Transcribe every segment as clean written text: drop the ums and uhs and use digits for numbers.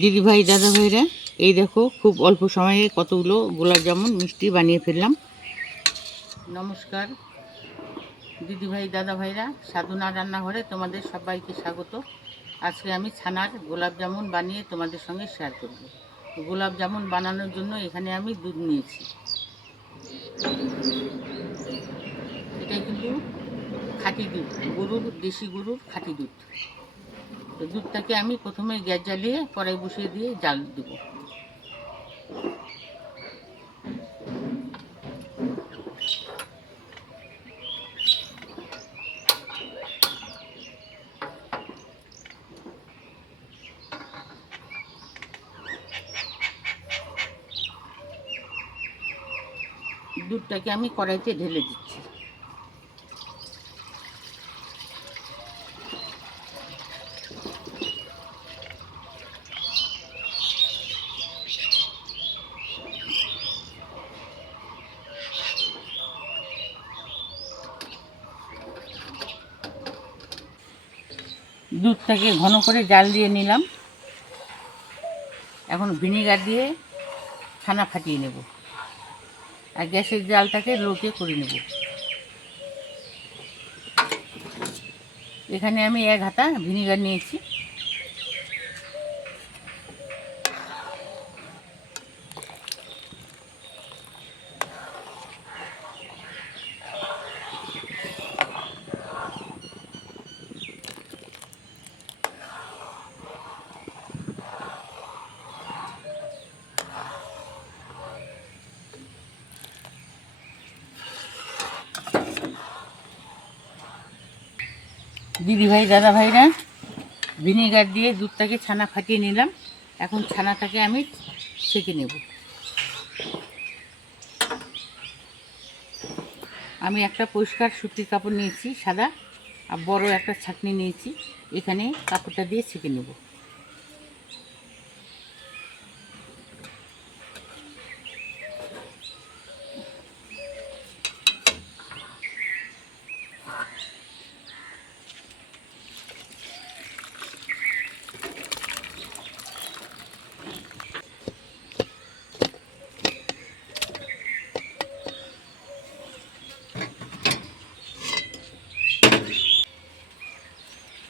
দিদি ভাই দাদা ভাইরা, এই দেখো খুব অল্প সময়ে কতগুলো গোলাপ জামুন মিষ্টি বানিয়ে ফেললাম। নমস্কার দিদি ভাই দাদা ভাইরা, সাধনা রান্নাঘরে তোমাদের সবাইকে স্বাগত। আজকে আমি ছানার গোলাপ জামুন বানিয়ে তোমাদের সঙ্গে শেয়ার করব। গোলাপ জামুন বানানোর জন্য এখানে আমি দুধ নিয়েছি। এটা কিন্তু খাঁটি দুধ, দেশি গরুর খাঁটি দুধ। তো দুধটাকে আমি প্রথমে গ্যাস জ্বালিয়ে কড়াই বসিয়ে দিয়ে জাল দেবো। দুধটাকে আমি কড়াইতে ঢেলে দিচ্ছি। দুধটাকে ঘন করে জাল দিয়ে নিলাম। এখন ভিনিগার দিয়ে ছানা ফাটিয়ে নেব আর গ্যাসের জালটাকে লোতে করে নেব। এখানে আমি 1 হাতা ভিনিগার নিয়েছি। দিদি ভাই দাদা ভাইরা, ভিনিগার দিয়ে দুধটাকে ছানা ফাটিয়ে নিলাম। এখন ছানাটাকে আমি ছেঁকে নেব। আমি একটা পরিষ্কার সুতির কাপড় নিয়েছি সাদা, আর বড় একটা ছাঁকনি নিয়েছি। এখানে কাপড়টা দিয়ে ছেঁকে নেব।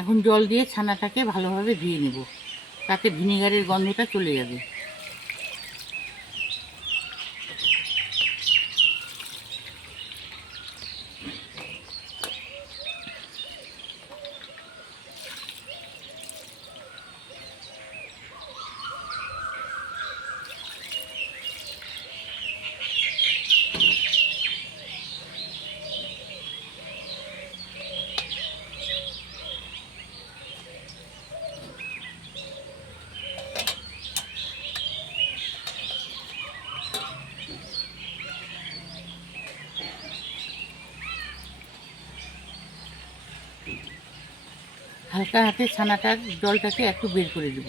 এখন জল দিয়ে ছানাটাকে ভালোভাবে ধুয়ে নেব, তাতে ভিনিগারের গন্ধটা চলে যাবে। হালকা হাতে ছানাটার জলটাকে একটু বের করে দেব।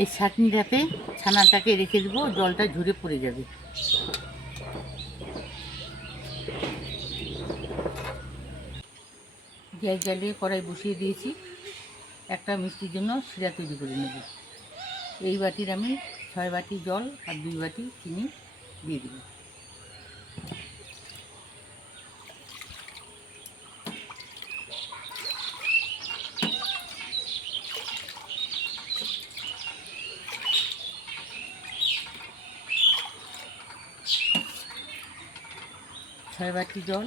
এই ছাঁকনিটাতে ছানাটাকে রেখে দেবো, জলটা ঝরে পড়ে যাবে। গ্যাস জ্বালিয়ে কড়াই বসিয়ে দিয়েছি। একটা মিষ্টির জন্য শিরা তৈরি করে নেব। এই বাটির আমি 6 বাটি জল আর 2 বাটি চিনি দিয়ে দেব। ছয় বাটি জল,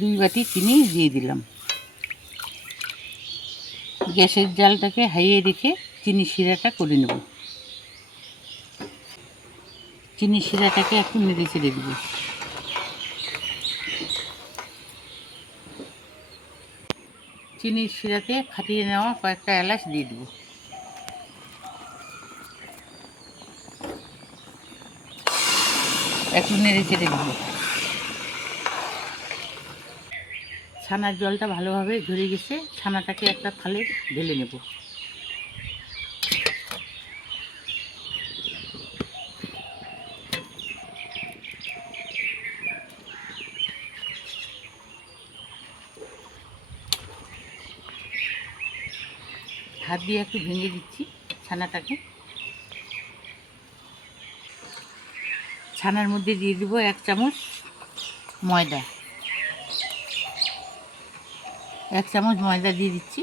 দুই বাটি চিনি দিয়ে দিলাম। গ্যাসের জালটাকে হাইয়ে রেখে চিনি শিরাটা করে নেব। চিনি শিরাটাকে একটু নেড়ে ছেড়ে দেব। চিনির শিরাতে ফাটিয়ে নেওয়া কয়েকটা এলাচ দিয়ে দেবো। একটু নেড়ে চেড়ে দেবো। ছানার জলটা ভালোভাবে ঝরে গেছে, ছানাটাকে একটা থালে ঢেলে নেব। হাত দিয়ে একটু ভেঙে দিচ্ছি ছানাটাকে। ছানার মধ্যে দিয়ে দেবো 1 চামচ ময়দা। 1 চামচ ময়দা দিয়ে দিচ্ছি।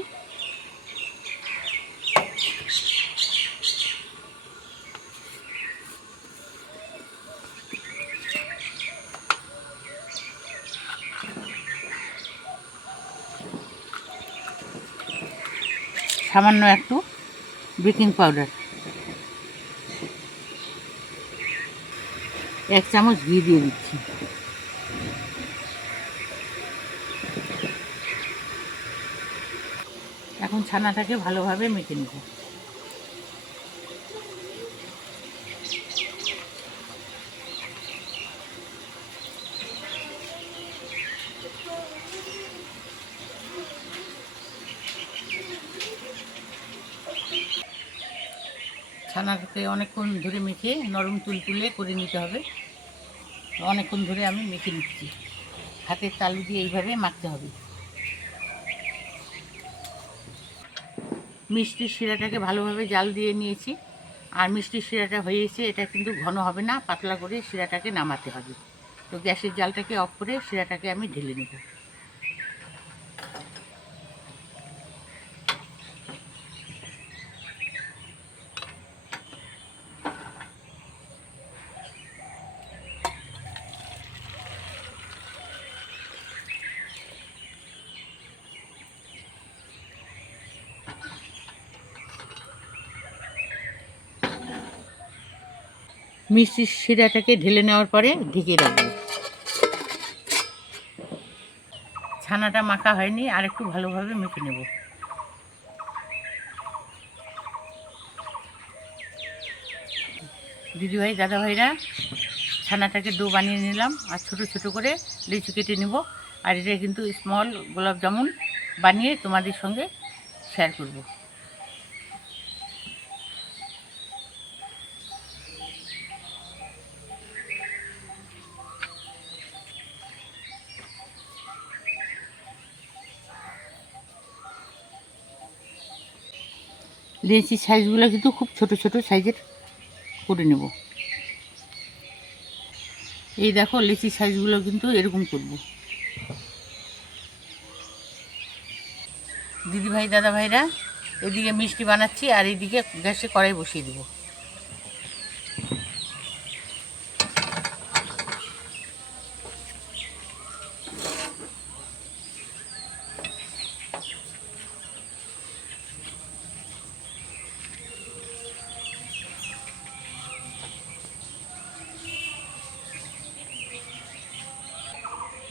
সামান্য একটু বেকিং পাউডার। 1 চামচ ঘি দিয়ে দিচ্ছি। এখন ছানাটাকে ভালোভাবে মেখে নেব। ছানাটাকে অনেকক্ষণ ধরে মেখে নরম তুলতুলে করে নিতে হবে। অনেকক্ষণ ধরে আমি মেখে নিচ্ছি। হাতের তালু দিয়ে এইভাবে মাখতে হবে। মিষ্টির শিরাটাকে ভালোভাবে জাল দিয়ে নিয়েছি, আর মিষ্টির শিরাটা হয়েছে। এটা কিন্তু ঘন হবে না, পাতলা করে শিরাটাকে নামাতে হবে। তো গ্যাসের জালটাকে অফ করে শিরাটাকে আমি ঢেলে নেব। মিষ্টির শিরাটাকে ঢেলে নেওয়ার পরে ঢেকে রাখবো। ছানাটা মাখা হয়নি, আর একটু ভালোভাবে মেখে নেব। দিদিভাই দাদাভাইরা, ছানাটাকে ডো বানিয়ে নিলাম, আর ছোট ছোট করে লিচু কেটে নেব। আর এটা কিন্তু স্মল গোলাপ জামুন বানিয়ে তোমাদের সঙ্গে শেয়ার করব। লিচি সাইজগুলো কিন্তু খুব ছোট ছোট সাইজের করে নেব। এই দেখো, লিচি সাইজগুলো কিন্তু এরকম করব। দিদিভাই দাদাভাইরা, এদিকে মিষ্টি বানাচ্ছি, আর এইদিকে গ্যাসে কড়াই বসিয়ে দেবো।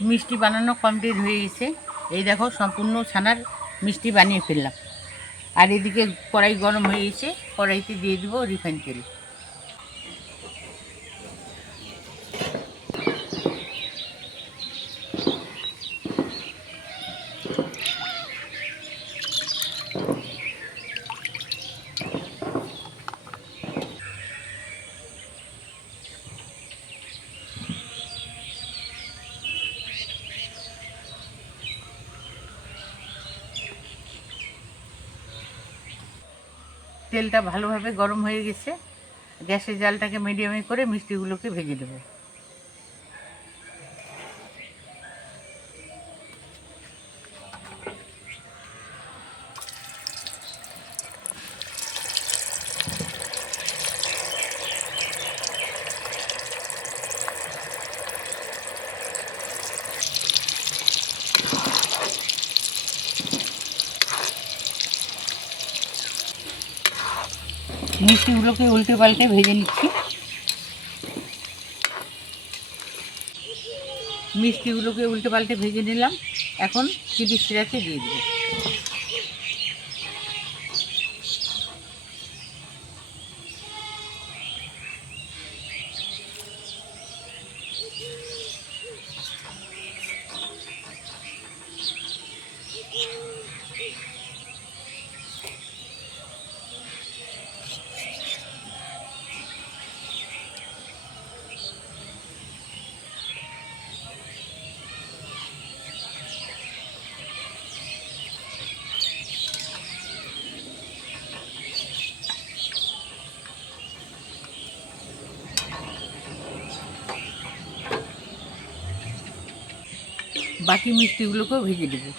মিষ্টি বানানো কমপ্লিট হয়ে গেছে। এই দেখো, সম্পূর্ণ ছানার মিষ্টি বানিয়ে ফেললাম। আর এদিকে কড়াই গরম হয়ে গেছে, কড়াইতে দিয়ে দেবো রিফাইন তেল। তেলটা ভালোভাবে গরম হয়ে গেছে। গ্যাসের জালটাকে মিডিয়ামে করে মিষ্টিগুলোকে ভেজে দেবো। মিষ্টিগুলোকে উল্টে পাল্টে ভেজে নিচ্ছি। মিষ্টিগুলোকে উল্টে পাল্টে ভেজে নিলাম। এখন চিনি শিরাতে দিয়ে দেবো। বাকি মিষ্টিগুলোকেও ভেজে দেবো।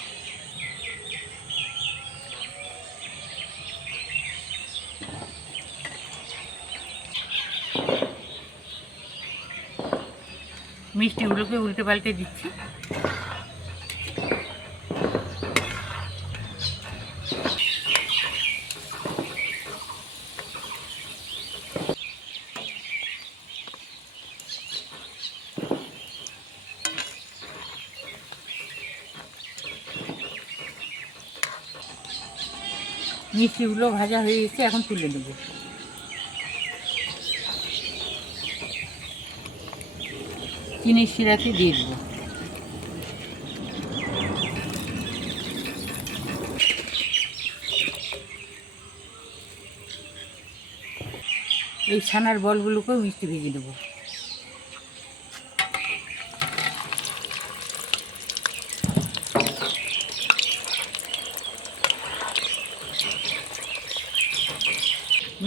মিষ্টিগুলোকে উল্টে পাল্টে দিচ্ছি। মিষ্টিগুলো ভাজা হয়ে গেছে, এখন তুলে নেব। চিনির শিরাতে দিয়ে দেবো। এই ছানার বলগুলোকেও মিষ্টি ভেজে দেবো।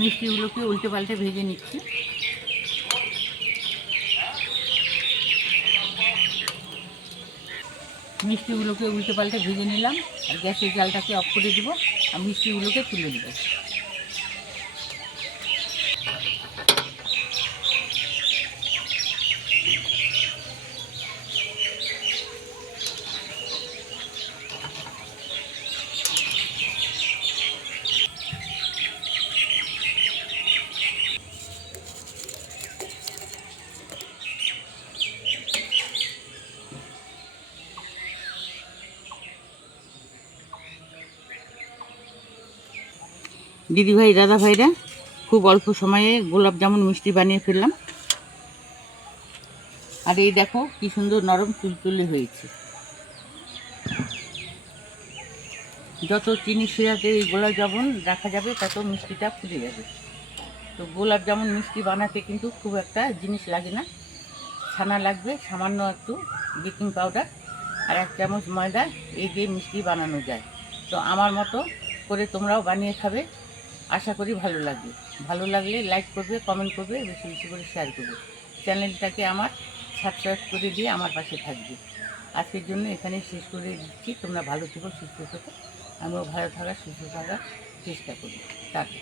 মিষ্টিগুলোকে উল্টে পাল্টে ভেজে নিচ্ছি। মিষ্টিগুলোকে উল্টে পাল্টে ভেজে নিলাম, আর গ্যাসের জালটাকে অফ করে দেবো, আর মিষ্টিগুলোকে তুলে দেবো। দিদিভাই দাদা ভাইরা খুব অল্প সময়ে গোলাপ জামুন মিষ্টি বানিয়ে ফেললাম। আর এই দেখো কি সুন্দর নরম তুলতুলে হয়েছে। যত চিনি শিরাতে এই গোলাপ জামুন রাখা যাবে তত মিষ্টিটা ফুলে যাবে। তো গোলাপ জামুন মিষ্টি বানাতে কিন্তু খুব একটা জিনিস লাগে না। ছানা লাগবে সামান্য একটু বেকিং পাউডার আর 1 চামচ ময়দা, এই দিয়ে মিষ্টি বানানো যায়। তো আমার মতো করে তোমরাও বানিয়ে খাবে, আশা করি ভালো লাগবে। ভালো লাগলে লাইক করবে, কমেন্ট করবে, বেশি বেশি করে শেয়ার করবে। চ্যানেলটাকে আমার সাবস্ক্রাইব করে দিয়ে আমার পাশে থাকবে। আজকের জন্য এখানে শেষ করে দিচ্ছি। তোমরা ভালো থেকো, সুস্থ থেকো, আমিও ভালো থাকার সুস্থ থাকার চেষ্টা করি। টাটা।